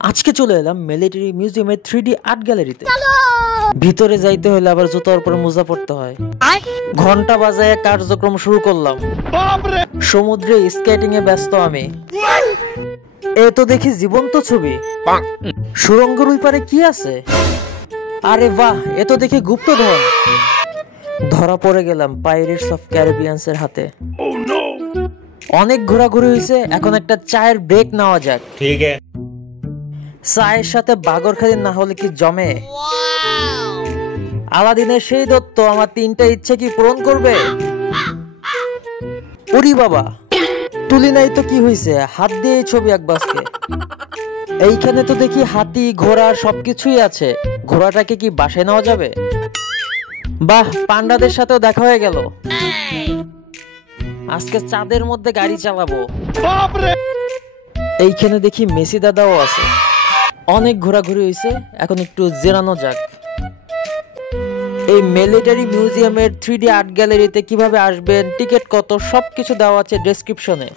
আজকে চলে এলাম মিলিটারি মিউজিয়ামের 3D আর্ট গ্যালারিতে। ভিতরে যাইতে হলে আবার জুতার উপরে মোজা পড়তে হয়। ঘন্টা বাজায় কার্যক্রম শুরু করলাম। সমুদ্রে স্কেটিং এ ব্যস্ত আমি। এ তো দেখি জীবন্ত ছবি। সুড়ঙ্গের ওই পারে কি আছে? আরে বাহ, এ তো দেখি গুপ্তধন। ধরা পড়ে গেলাম পাইরেটস অফ ক্যারিবিয়ান্স এর হাতে। অনেক ঘোরাঘুরি হয়েছে, এখন একটা চায়ের ব্রেক নেওয়া যাক। ঠিক আছে। চায়ের সাথে বাগরখালি না হলে কি জমে? আলাদিনের সেই দত্ত আমার 3টা ইচ্ছে কি পূরণ করবে? ওরে বাবা, তুলি নাই তো কি হয়েছে, হাত দিয়ে ছবি আঁকবাসকে। এইখানে তো দেখি হাতি ঘোড়া সবকিছুই আছে। ঘোড়াটাকে কি বাসায় নেওয়া যাবে? বাহ, পান্ডাদের সাথেও দেখা হয়ে গেল। আজকে চাঁদের মধ্যে গাড়ি চালাবো। এইখানে দেখি মেসি দাদাও আছে। অনেক ঘোরাঘুরি হয়েছে, এখন একটু জেরানো যাক। এই মিলিটারি মিউজিয়ামের 3D আর্ট গ্যালারিতে কিভাবে আসবেন, টিকিট কত, সবকিছু দেওয়া আছে ডেসক্রিপশনে।